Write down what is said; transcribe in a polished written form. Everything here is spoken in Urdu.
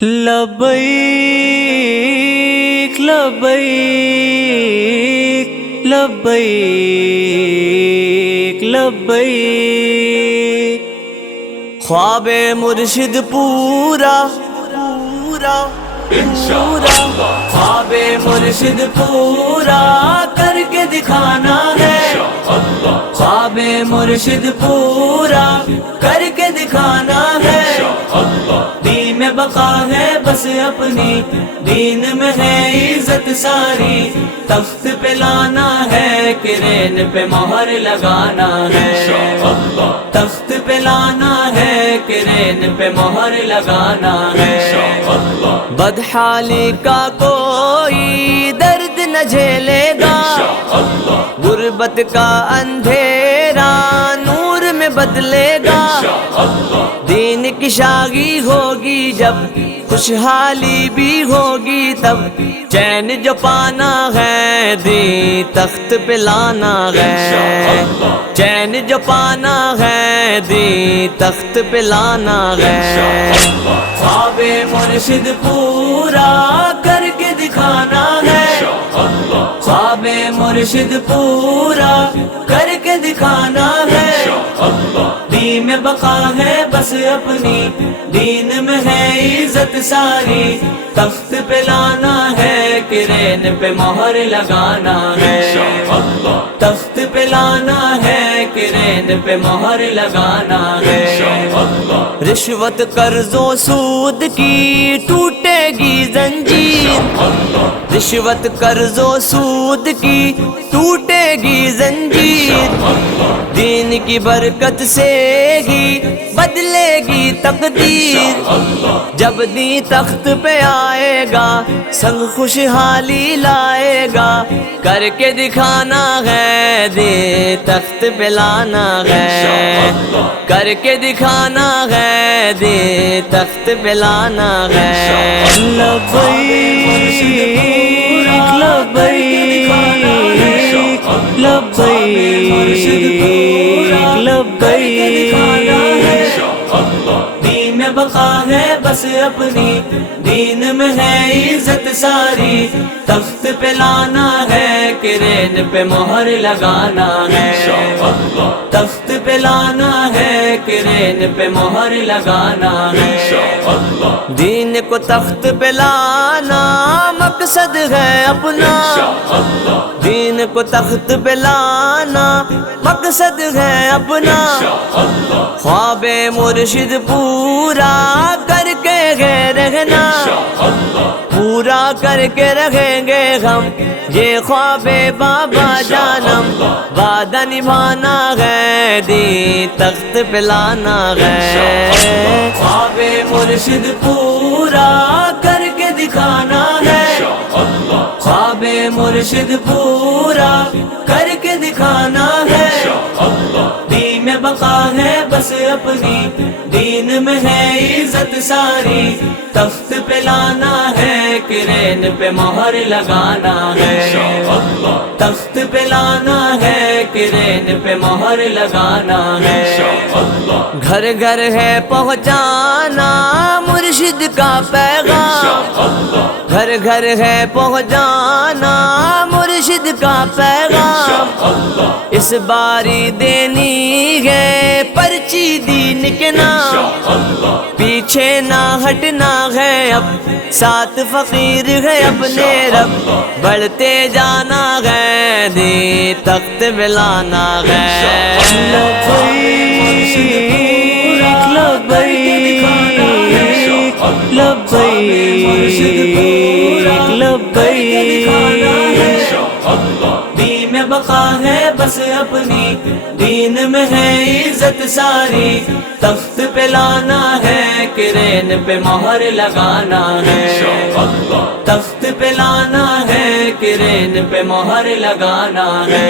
لبیک لبیک لبیک لبیک، خواب مرشد پورا پورا پورا، خواب مرشد پورا کر کے دکھانا ہے، خواب مرشد پورا کر کے دکھانا ہے، دین میں بقا ہے بس اپنی، دین میں ہے عزت ساری، تخت پہ لانا ہے کرین پہ مہر لگانا ہے، تخت پہ لانا ہے کرین پہ مہر لگانا ہے، بدحالی کا کوئی درد نہ جھیلے گا، غربت کا اندھیرا نور میں بدلے گا، دین کی شاغی ہوگی جب، خوشحالی بھی ہوگی تب، چین جو پانا ہے دین تخت پہ لانا ہے، چین جو پانا ہے دین تخت پہ لانا ہے، خواب مرشد پورا کر کے دکھانا ہے، خواب مرشد پورا کر کے دکھانا ہے، دین میں بقا ہے بس اپنی، دین میں ہے عزت ساری، تخت پہ لانا ہے کرین پہ مہر لگانا ہے، تخت پہ لانا ہے کرین پہ مہر لگانا ہے، رشوت قرض و سود کی ٹوٹے گی زنجیر، رشوت قرض و سود کی ٹوٹے گی زنجیر، دین کی برکت سے ہی بدلے گی تقدیر، جب دین تخت پہ آئے گا سنگ خوشحالی لائے گا، کر کے دکھانا ہے دین تخت پہ لانا ہے، کر کے دکھانا ہے دین تخت پہ لانا ہے، لبیک لبیک لبیک لبیک، دین میں بقا ہے بس اپنی، دین میں ہے عزت ساری، تخت پہ لانا ہے کرین پہ مہر لگانا ہے، تخت پہ لانا ہے کرین پہ مہر لگانا ہے، دین کو تخت پہ لانا مقصد ہے اپنا، دین کو تخت پہ لانا مقصد ہے اپنا، خواب مرشد پورا کر کے رہنا، پورا کر کے رہیں گے ہم یہ خواب بابا جانم، وعدہ نبھانا ہے دین تخت پہ لانا ہے، خواب مرشد پورا کر کے دکھانا ہے، خواب مرشد پورا کر کے دکھانا ہے، دین میں بقا ہے بس اپنی، دین میں ہے عزت ساری، تخت پہ لانا ہے کرین پہ مہر لگانا ہے، تخت پہ لانا ہے کرین پہ مہر لگانا ہے، گھر گھر ہے پہنچانا مرشد کا پیغام، گھر گھر ہے پہنچانا مرشد کا پیغام، اس باری دینی ہے پرچی دین کے نام، پیچھے نہ ہٹنا ہے اب، ساتھ فقیر ہے اپنے رب، بڑھتے جانا ہے دین تخت پہ لانا ہے، لبیک لبیک لبیک لبیک، دین میں بقا ہے بس اپنی، دین میں ہے عزت ساری، تخت پہ لانا ہے کرین پہ مہر لگانا ہے، تخت پہ لانا ہے کرین پہ مہر لگانا ہے،